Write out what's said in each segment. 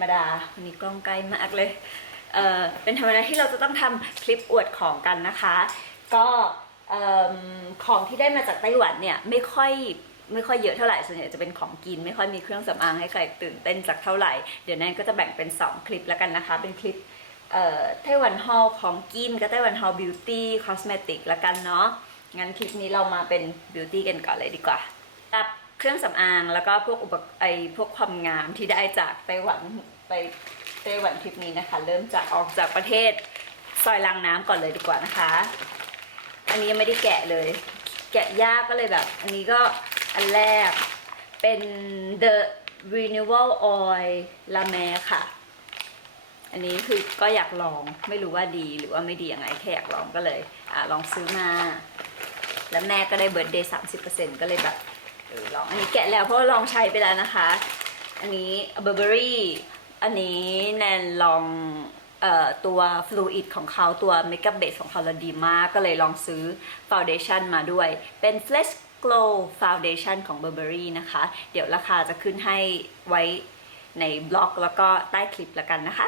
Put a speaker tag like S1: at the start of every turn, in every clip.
S1: รมดาวันนี้กล้องใกล้มากเลยเออเป็นธรรมดาที่เราจะต้องทำคลิปอวดของกันนะคะ ก็ของที่ได้มาจากไต้หวันเนี่ยไม่ค่อยไม่ค่อยเยอะเท่าไหร่ ส่วนใหญ่จะเป็นของกิน ไม่ค่อยมีเครื่องสำอางให้ใครตื่นเต้นสักเท่าไหร่ เดี๋ยวนั้นก็จะแบ่งเป็น 2 คลิปแล้วกันนะคะ เป็นคลิปเอ่อไต้หวันฮอลของกินกับไต้หวันฮอลบิวตี้คอสเมติกแล้วกันเนาะ งั้นคลิปนี้เรามาเป็นบิวตี้กันก่อนเลยดีกว่ากับเครื่องสำอางแล้วก็พวกอุปไอพวกความงามที่ได้จากไต้หวัน ไปไต้หวันทริปนี้นะคะ เริ่มจากออกจากประเทศซอยลังน้ำก่อนเลยดีกว่านะคะ อันนี้ยังไม่ได้แกะเลย แกะยากก็เลยแบบ อันนี้ก็อันแรกเป็น The Renewal Oil La m e ค่ะ อันนี้คือก็อยากลองไม่รู้ว่าดีหรือว่าไม่ดียังไงแค่อยากลองก็เลยอะลองซื้อมา แล้วแม่ก็ได้เบิร์ดเดย์สามสิบเปอร์เซ็นต์ก็เลยแบบลองอันนี้แกะแล้วเพราะลองใช้ไปแล้วนะคะ อันนี้เบ อันนี้แนนลองออตัวฟลูอิดของเขาตัวเมค u p เบสของเขาล้วดีมาก ก็เลยลองซื้อฟ u n เดชั่นมาด้วย เป็น Flash Glow Foundation ของ Burberry นะคะ เดี๋ยวราคาจะขึ้นให้ไว้ในบล็อกแล้วก็ใต้คลิปแล้วกันนะคะ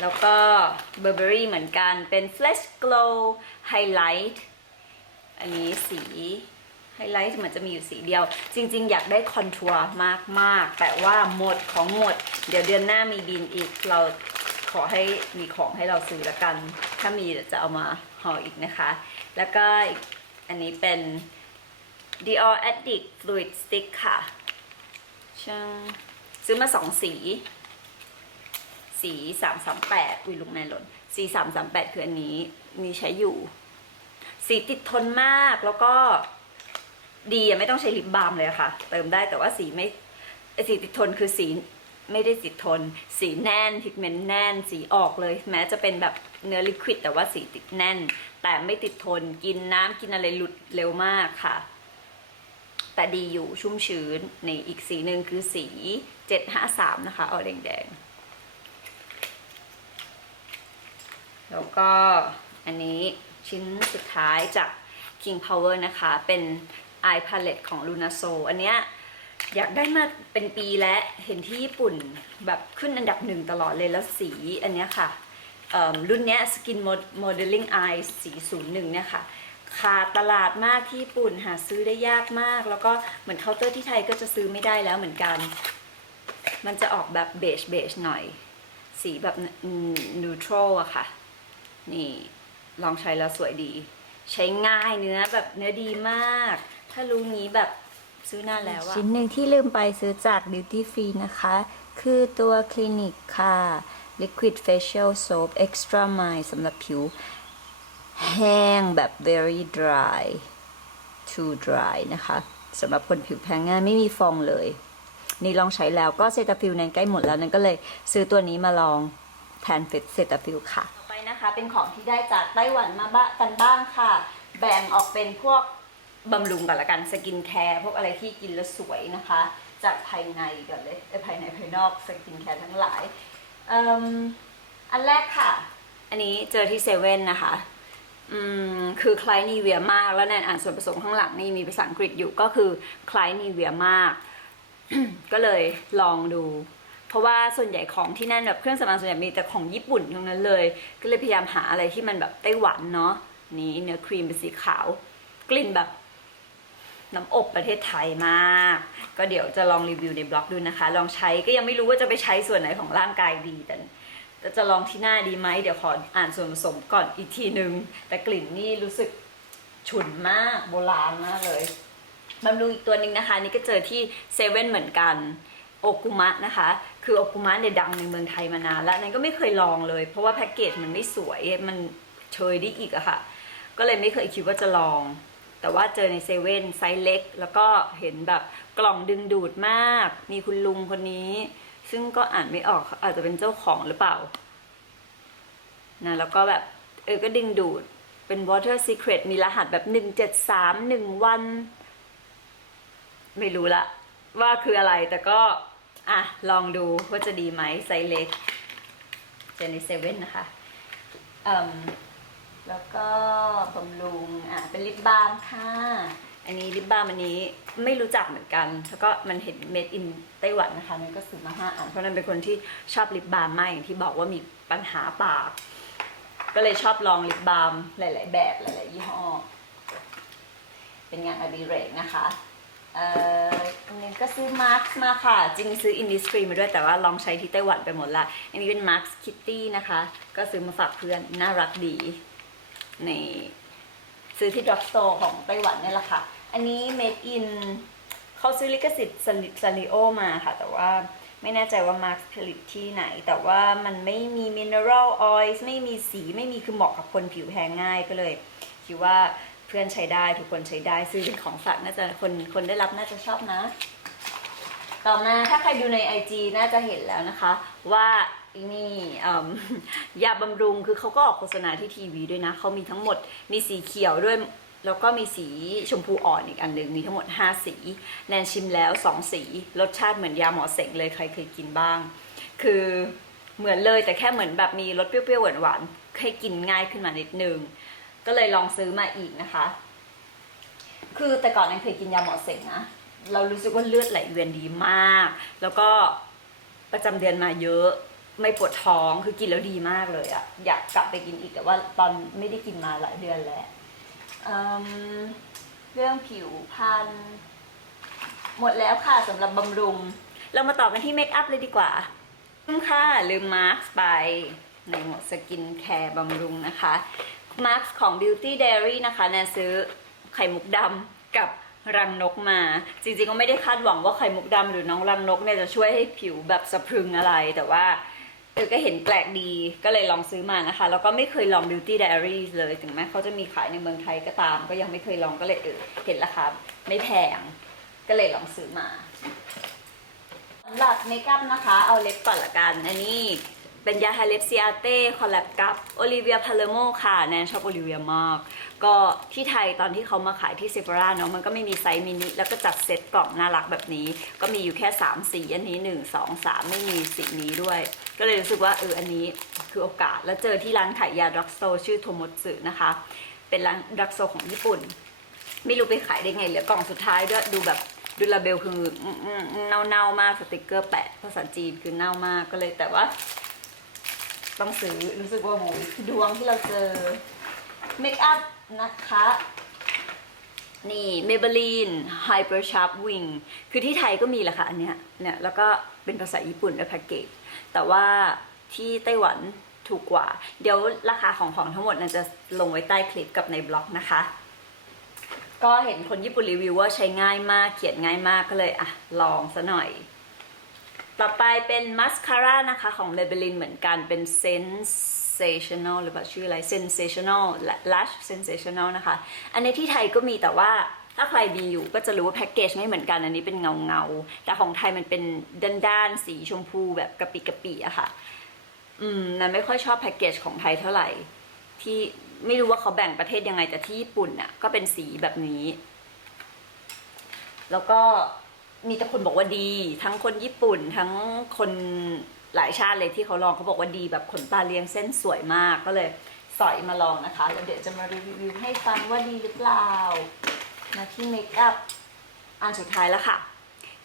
S1: แล้วก็ Burberry เหมือนกันเป็น Flash Glow Highlight อันนี้สี ไฮไลท์มันจะมีอยู่สีเดียว จริง ๆ อยากได้คอนทัวร์มากๆ แต่ว่าหมดของหมด เดี๋ยวเดือนหน้ามีบินอีก เราขอให้มีของให้เราซื้อละกัน ถ้ามีจะเอามาห่ออีกนะคะ แล้วก็อันนี้เป็น Dior Addict Fluid Stick ค่ะช่างซื้อมาสองสี สีสามสามแปดอุ้ยลุกแน่หล่นสีสามสามแปดคืออันนี้ มีใช้อยู่ สีติดทนมากแล้วก็ ดีอะไม่ต้องใช้ลิปบาล์มเลยค่ะ เติมได้แต่ว่าสีไม่สีติดทนคือสีไม่ได้ติดทน สีแน่นพิกเมนต์แน่น สีออกเลย แม้จะเป็นแบบเนื้อลิควิดแต่ว่าสีติดแน่น แต่ไม่ติดทนกินน้ำกินอะไรหลุดเร็วมากค่ะ แต่ดีอยู่ชุ่มชื้นในอีกสีหนึ่งคือสี 753 นะคะ เอาแดงๆแล้วก็อันนี้ชิ้นสุดท้ายจาก King Power นะคะ เป็น Eye Palette ของ Luna Soul อันเนี้ยอยากได้มาเป็นปีแล้วเห็นที่ญี่ปุ่นแบบขึ้นอันดับหนึ่งตลอดเลยแล้วสีอันเนี้ยค่ะรุ่นเนี้ย Skin Modeling Eye สี 01 เนี่ยค่ะขาดตลาดมากที่ญี่ปุ่นหาซื้อได้ยากมาก แล้วก็เหมือนเคาน์เตอร์ที่ไทยก็จะซื้อไม่ได้แล้วเหมือนกัน มันจะออกแบบเบจเบจหน่อย สีแบบนูทรลอะค่ะ นี่ลองใช้แล้วสวยดี ใช้ง่ายเนื้อแบบเนื้อดีมาก ถ้ารู้งี้แบบซื้อหน้านแล้วอะ
S2: ชิ้นหนึ่งที่ลืมไปซื้อจาก Beauty Free นะคะ คือตัวคลินิกค่ะ Liquid Facial Soap Extra Mild สำหรับผิว แห้งแบบ very dry too dry นะคะสำหรับคนผิวแพ้ง่ายไม่มีฟองเลย นี่ลองใช้แล้วก็เซตาฟิลนั้นใกล้หมดแล้วนั้นก็เลยซื้อตัวนี้มาลองแทนเซตาฟิลค่ะ
S1: ต่อไปนะคะเป็นของที่ได้จากไต้หวันมาบ้ากันบ้างค่ะ แบ่งออกเป็นพวก บำรุงกันละกันสกินแคร์พวกอะไรที่กินแล้วสวยนะคะ จากภายในก่อนเลยภายในภายนอกสกินแคร์ทั้งหลายอ,อันแรกค่ะ อันนี้เจอที่เซเว่นนะคะอืมคือคล้ายนีเวียมาก แล้วแนนอ่านส่วนผสมข้างหลังนี่มีภาษาอังกฤษอยู่ก็คือคล้ายนีเวียมาก ก็เลยลองดู เพราะว่าส่วนใหญ่ของที่นั่นแบบเครื่องสำอางส่วนใหญ่มีแต่ของญี่ปุ่นทั้งนั้นเลย ก็เลยพยายามหาอะไรที่มันแบบไต้หวันเนาะนี่เนื้อครีมเป็นสีขาว กลิ่นแบบ น้ำอบประเทศไทยมาก ก็เดี๋ยวจะลองรีวิวในบล็อกดูนะคะ ลองใช้ก็ยังไม่รู้ว่าจะไปใช้ส่วนไหนของร่างกายดีแต่จะลองที่หน้าดีไหมเดี๋ยวขออ่านส่วนผสมก่อนอีกทีนึง แต่กลิ่นนี่รู้สึกฉุนมากโบราณมากเลยบำรุงอีกตัวหนึ่งนะคะ นี่ก็เจอที่เซเว่นเหมือนกันโอกุมะนะคะ คือโอกุมะเนี่ยดังในเมืองไทยมานานแล้วนั้นก็ไม่เคยลองเลย เพราะว่าแพ็กเกจมันไม่สวยมันเชยได้อีกอะค่ะ ก็เลยไม่เคยคิดว่าจะลอง แต่ว่าเจอในเซเว่นไซส์เล็ก แล้วก็เห็นแบบกล่องดึงดูดมาก มีคุณลุงคนนี้ ซึ่งก็อ่านไม่ออกอาจจะเป็นเจ้าของหรือเปล่านะแล้วก็แบบเออก็ดึงดูดเป็น water secret มีรหัสแบบหนึ่งเจ็ดสามหนึ่งวัน ไม่รู้ละ ว่าคืออะไรแต่ก็ อะ ลองดูว่าจะดีไหมไซส์เล็กเจนในเซเว่นนะคะอืม แล้วก็บำรุงอะเป็นลิปบาล์มค่ะ อันนี้ลิปบาล์มอันนี้ไม่รู้จักเหมือนกัน แล้วก็มันเห็น made in ไต้หวันนะคะนั่นก็ซื้อมาห้าอันเพราะนั้นเป็นคนที่ชอบลิปบาล์มมากอย่างที่บอกว่ามีปัญหาปาก ก็เลยชอบลองลิปบาล์มหลาย ๆ แบบหลาย ๆ ยี่ห้อ เป็นงานอดิเรกนะคะเอ่ออันนี้ก็ซื้อมาร์คมาค่ะ จริงซื้ออินดิส r รีมาด้วยแต่ว่าลองใช้ที่ไต้หวันไปหมดละ อันนี้เป็นมาร์คคิตตี้นะคะ ก็ซื้อมาฝากเพื่อนน่ารักดี ในซื้อที่ดรอปสโตร์ของไต้หวันเนี่ยแหละค่ะ อันนี้ made in เขาซื้อลิขสิทธิ์ซาริโอมาค่ะ แต่ว่าไม่แน่ใจว่ามาร์คผลิตที่ไหน แต่ว่ามันไม่มีมินเนอรัลออยล์ไม่มีสีไม่มีคือเหมาะกับคนผิวแพ้ง่ายก็เลย คิดว่าเพื่อนใช้ได้ทุกคนใช้ได้ซื้อเป็นของฝากน่าจะคนคนได้รับน่าจะชอบนะ ต่อมาถ้าใครดูใน IG น่าจะเห็นแล้วนะคะว่า นี่ยาบำรุงคือเขาก็ออกโฆษณาที่ทีวีด้วยนะเขามีทั้งหมดมีสีเขียวด้วยแล้วก็มีสีชมพูอ่อนอีกอันหนึ่งมีทั้งหมด 5 สี แนนชิมแล้ว 2 สี รสชาติเหมือนยาหมอเสงเลยใครเคยกินบ้าง คือเหมือนเลยแต่แค่เหมือนแบบมีรสเปรี้ยวๆหวานๆให้กินง่ายขึ้นมานิดนึง ก็เลยลองซื้อมาอีกนะคะ คือแต่ก่อนนั้นเคยกินยาหมอเสงนะเรารู้สึกว่าเลือดไหลเวียนดีมาก แล้วก็ประจำเดือนมาเยอะ ไม่ปวดท้องคือกินแล้วดีมากเลยอะอยากกลับไปกินอีกแต่ว่าตอนไม่ได้กินมาหลายเดือนแล้วเรื่องผิวพรรณหมดแล้วค่ะสำหรับบำรุง เรามาต่อกันที่เมคอัพเลยดีกว่าลืมค่ะลืมมาร์คไปในหมวดสกินแคร์บำรุงนะคะมาร์คของ Beauty Diary นะคะแนนซื้อไข่มุกดำกับรังนกมา จริงๆก็ไม่ได้คาดหวังว่าไข่มุกดำหรือน้องรังนกเนี่ยจะช่วยให้ผิวแบบสะพรึงอะไรแต่ว่า เออก็เห็นแปลกดีก็เลยลองซื้อมานะคะ แล้วก็ไม่เคยลอง Beauty Diary เลย ถึงแม้เขาจะมีขายในเมืองไทยก็ตาม ก็ยังไม่เคยลองก็เลยเออเห็นราคาไม่แพง ก็เลยลองซื้อมาสำหรับเมคอัพนะคะ เอาเล็บก่อนละกันอันนี้เป็นยาทาเล็บซีอาเต้คอลแลบกับโอลิเวียพาเลโมค่ะ แนนชอบโอลิเวียมาก ก็ที่ไทยตอนที่เขามาขายที่เซฟราเนาะมันก็ไม่มีไซส์มินิ แล้วก็จัดเซ็ตกล่องน่ารักแบบนี้ ก็มีอยู่แค่ 3 สี อันนี้ 1 2 3 ไม่มีสีนี้ด้วย ก็เลยรู้สึกว่าเอออันนี้คือโอกาสแล้วเจอที่ร้านขายยาดรักโซชื่อโทโมสึนะคะ เป็นร้านดรักโซของญี่ปุ่น ไม่รู้ไปขายได้ไงเหลือกล่องสุดท้ายด้วยดูแบบดูลาเบลคือเน่าเน่ามากสติกเกอร์แปะภาษาจีนคือเน่ามากก็เลยแต่ว่า ต้องซื้อรู้สึกว่าโหยดวงที่เราเจอเมคอัพนะคะ นี่ Maybelline Hyper Sharp Wing คือที่ไทยก็มีแหละค่ะอันเนี้ยเนี่ยแล้วก็เป็นภาษาญี่ปุ่นด้วยแพ็กเกจ แต่ว่าที่ไต้หวันถูกกว่า เดี๋ยวราคาของของทั้งหมดน่าจะลงไว้ใต้คลิปกับในบล็อกนะคะ ก็เห็นคนญี่ปุ่นรีวิวว่าใช้ง่ายมากเขียนง่ายมากก็เลยอะลองซะหน่อย ต่อไปเป็นมัสคาร่านะคะของ Maybelline เหมือนกันเป็น Sensational หรือว่าชื่ออะไร Sensational และ Lash Sensational นะคะ อันนี้ที่ไทยก็มีแต่ว่าถ้าใครมีอยู่ก็จะรู้ว่าแพ็กเกจไม่เหมือนกันอันนี้เป็นเงาเงาแต่ของไทยมันเป็นด้านๆสีชมพูแบบกะปิกะปิอะค่ะ อืมนันไม่ค่อยชอบแพ็กเกจของไทยเท่าไหร่ ที่ไม่รู้ว่าเขาแบ่งประเทศยังไงแต่ที่ญี่ปุ่นน่ะก็เป็นสีแบบนี้ แล้วก็มีแต่คนบอกว่าดี ทั้งคนญี่ปุ่นทั้งคน หลายชาติเลยที่เขาลองเขาบอกว่าดีแบบขนตาเรียงเส้นสวยมากก็เลยสอยมาลองนะคะแล้วเดี๋ยวจะมารีวิวให้ฟังว่าดีหรือเปล่ามาที่เมคอัพอันสุดท้ายแล้วค่ะ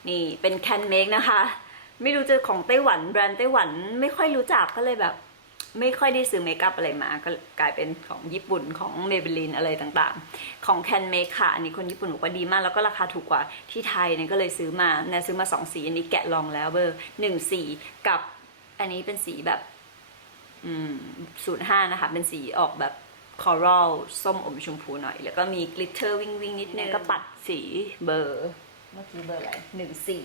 S1: นี่เป็นแคนเมคนะคะ ไม่รู้จะของไต้หวันแบรนด์ไต้หวันไม่ค่อยรู้จักก็เลยแบบ ไม่ค่อยได้ซื้อเมคอัพอะไรมา ก็กลายเป็นของญี่ปุ่นของเมเบลินอะไรต่างๆ ของแคนเมคค่ะ อันนี้คนญี่ปุ่นบอกว่าดีมาก แล้วก็ราคาถูกกว่าที่ไทยเนี่ยก็เลยซื้อมาเนี่ยซื้อมาสองสี อันนี้แกะลองแล้วเบอร์หนึ่งสีกับ อันนี้เป็นสีแบบอืมศูนย์ห้านะคะ เป็นสีออกแบบคอรัลส้มอมชมพูหน่อย แล้วก็มีกลิตเตอร์วิงวิงนิดนึงก็ปัดสีเบอร์ เมื่อกี้เบอร์อะไรหนึ่งสี่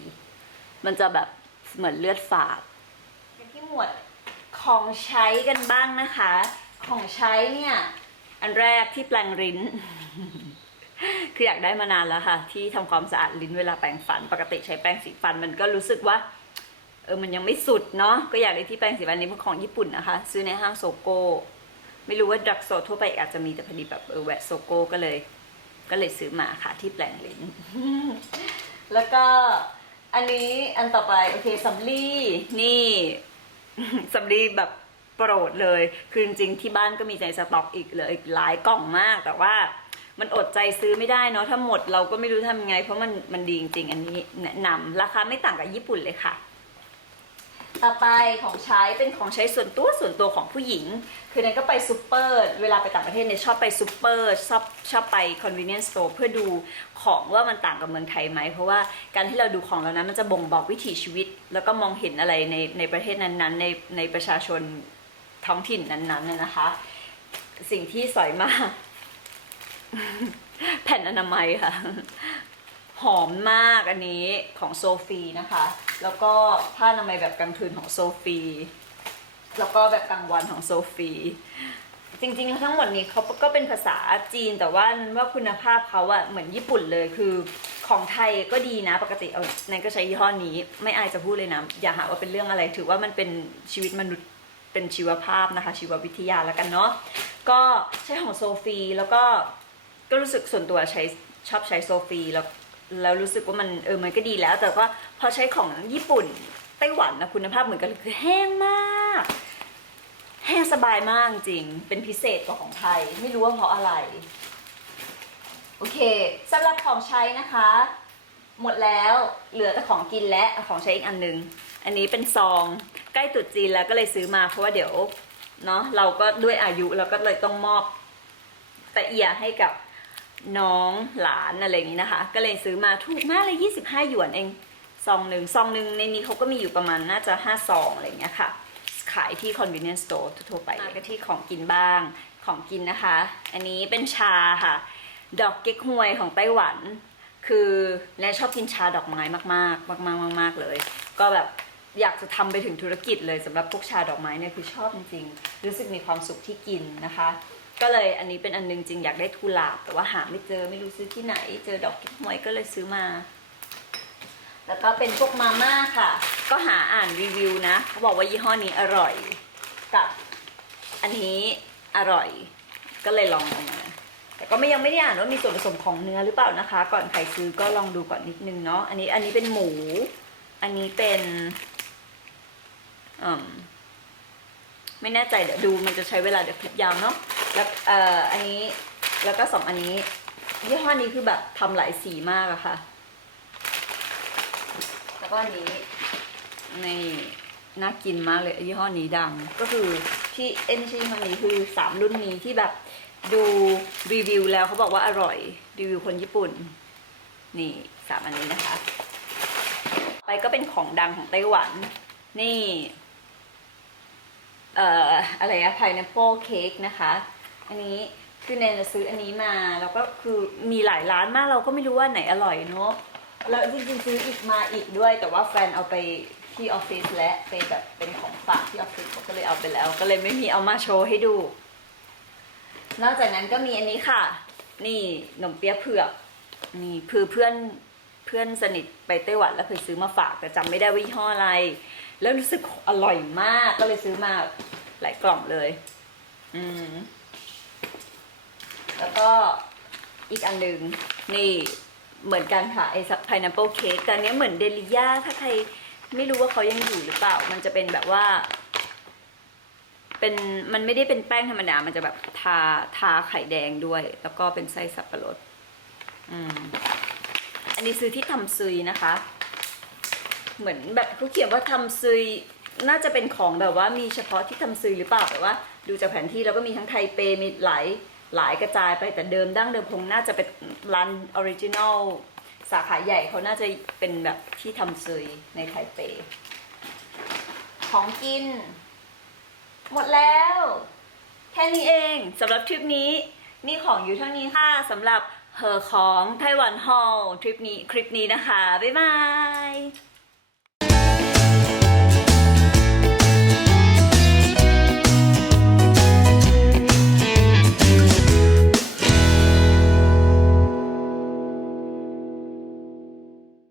S1: มันจะแบบเหมือนเลือดฝาดกันที่หมวดของใช้กันบ้างนะคะ ของใช้เนี่ย อันแรกที่แปลงลิ้น คืออยากได้มานานแล้วค่ะ ที่ทำความสะอาดลิ้นเวลาแปรงฟัน ปกติใช้แปรงสีฟันมันก็รู้สึกว่า เออมันยังไม่สุดเนาะก็อยากได้ที่แปรงสีฟันนี้เป็นของญี่ปุ่นนะคะ ซื้อในห้างโซโก้ไม่รู้ว่าดักโซทั่วไปอาจจะมีแต่พอดีแบบเออแวะโซโก้ก็เลย ก็เลยซื้อมาค่ะที่แปลงลิ้นแล้วก็อันนี้อันต่อไปโอเคสำลีนี่สำลีแบบโปรดเลย คือจริงๆที่บ้านก็มีในสต็อกอีกเลยอีกหลายกล่องมากแต่ว่ามันอดใจซื้อไม่ได้เนาะถ้าหมดเราก็ไม่รู้ทำยังไง เพราะมันมันดีจริงๆ อันนี้แนะนำราคาไม่ต่างกับญี่ปุ่นเลยค่ะ ต่อไปของใช้เป็นของใช้ส่วนตัวส่วนตัวของผู้หญิง คือเนยก็ไปซูเปอร์เวลาไปต่างประเทศเนี่ยชอบไปซูเปอร์ชอบชอบไป convenience store เพื่อดูของว่ามันต่างกับเมืองไทยไหม เพราะว่าการที่เราดูของแล้วนั้นมันจะบ่งบอกวิถีชีวิต แล้วก็มองเห็นอะไรในในประเทศนั้นๆ ในในประชาชนท้องถิ่นนั้นๆน่ะนะคะ สิ่งที่สอยมาก แผ่นอนามัยค่ะ หอมมากอันนี้ของโซฟีนะคะ แล้วก็ผ้าอนามัยแบบกลางคืนของโซฟี แล้วก็แบบกลางวันของโซฟี จริงๆแล้วทั้งหมดนี้เขาก็เป็นภาษาจีนแต่ว่าว่าคุณภาพเขาอะเหมือนญี่ปุ่นเลยคือของไทยก็ดีนะปกติเอาในก็ใช้ยี่ห้อนี้ ไม่อายจะพูดเลยนะ อย่าหาว่าเป็นเรื่องอะไรถือว่ามันเป็นชีวิตมนุษย์เป็นชีวภาพนะคะ ชีววิทยาแล้วกันเนาะก็ใช้ของโซฟีแล้วก็ก็รู้สึกส่วนตัวใช้ชอบใช้โซฟีแล้ว แล้วรู้สึกว่ามันเออมันก็ดีแล้ว แต่ว่าพอใช้ของญี่ปุ่นไต้หวันนะคุณภาพเหมือนกันคือแห้งมาก แห้งสบายมากจริง เป็นพิเศษกว่าของไทย ไม่รู้ว่าเพราะอะไร โอเคสำหรับของใช้นะคะ หมดแล้วเหลือแต่ของกินและของใช้อีกอันหนึง อันนี้เป็นซอง ใกล้ตรุษจีนแล้วก็เลยซื้อมาเพราะว่าเดี๋ยวเนาะเราก็ด้วยอายุเราก็เลยต้องมอบตะเอียให้กับ น้องหลานอะไรอย่างนี้นะคะ ก็เลยซื้อมาถูกมากเลย 25 หยวนเองซองหนึ่งซองหนึ่งในนี้เขาก็มีอยู่ประมาณน่าจะ5ซองอะไรอย่างเงี้ยค่ะ ขายที่ convenience store ทั่วไปก็ที่ของกินบ้างของกินนะคะ อันนี้เป็นชาค่ะ ดอกเก๊กฮวยของไต้หวัน คือแนนชอบกินชาดอกไม้มากๆ มากๆมากๆเลย ก็แบบอยากจะทำไปถึงธุรกิจเลยสำหรับพวกชาดอกไม้เนี่ยคือชอบจริงๆรู้สึกมีความสุขที่กินนะคะ ก็เลยอันนี้เป็นอันนึงจริงอยากได้ทุลาบแต่ว่าหาไม่เจอไม่รู้ซื้อที่ไหน เจอดอกเก๊กฮวยก็เลยซื้อมา แล้วก็เป็นพวกมาม่าค่ะ ก็หาอ่านรีวิวนะเขาบอกว่ายี่ห้อนี้อร่อยกับอันนี้อร่อย ก็เลยลองเอามาแต่ก็ไม่ยังไม่ได้อ่านว่ามีส่วนผสมของเนื้อหรือเปล่านะคะ ก่อนใครซื้อก็ลองดูก่อนนิดนึงเนาะอันนี้อันนี้เป็นหมู อันนี้เป็นอืมไม่แน่ใจเดี๋ยวดูมันจะใช้เวลาเดี๋ยวคลิปยาวเนาะ แล้วเอ่ออันนี้แล้วก็สองอันนี้ยี่ห้อนี้คือแบบทำหลายสีมากอะค่ะ แล้วก็อันนี้ในน่ากินมากเลยยี่ห้อนี้ดัง ก็คือที่เอ็นชีห้อนี้คือสามรุ่นนี้ที่แบบดูรีวิวแล้วเขาบอกว่าอร่อยรีวิวคนญี่ปุ่น นี่สามอันนี้นะคะ ไปก็เป็นของดังของไต้หวัน นี่ เอ่ออะไรอะ pineapple cake นะคะ อันนี้คือเนนจะซื้ออันนี้มาแล้วก็คือมีหลายร้านมากเราก็ไม่รู้ว่าไหนอร่อยเนาะแล้วจริงๆซื้ออีกมาอีกด้วย แต่ว่าแฟนเอาไปที่ออฟฟิศและไปแบบเป็นของฝากที่ออฟฟิศก็เลยเอาไปแล้ว ก็เลยไม่มีเอามาโชว์ให้ดู นอกจากนั้นก็มีอันนี้ค่ะ นี่ขนมเปี๊ยะเผือกนี่คือเพื่อนเพื่อนสนิทไปไต้หวันแล้วเคยซื้อมาฝากแต่จำไม่ได้ว่ายี่ห้ออะไร แล้วรู้สึกอร่อยมากก็เลยซื้อมาหลายกล่องเลย อืม แล้วก็อีกอันหนึ่งนี่เหมือนกันค่ะไอ้ pineapple cake แต่อันเนี้ยเหมือนเดลิย่าถ้าใครไม่รู้ว่าเขายังอยู่หรือเปล่า มันจะเป็นแบบว่า เป็นมันไม่ได้เป็นแป้งธรรมดา มันจะแบบทาทาไข่แดงด้วย แล้วก็เป็นไส้สับปะรดอืมอันนี้ซื้อที่ทำซุยนะคะ เหมือนแบบเขาเขียนว่าทำซุยน่าจะเป็นของแบบว่ามีเฉพาะที่ทำซุยหรือเปล่าแต่ว่า ดูจากแผนที่แล้วก็มีทั้งไทเปมีหลาย หลายกระจายไปแต่เดิมดั้งเดิมคงน่าจะเป็นร้านออริจินอลสาขาใหญ่เขาน่าจะเป็นแบบที่ทำซุยในไทเป ของกิน หมดแล้ว แค่นี้เองสำหรับทริปนี้นี่ของอยู่เท่านี้ค่ะสำหรับเหอของไต้หวันฮอลทริปนี้คลิปนี้นะคะ บ๊ายบาย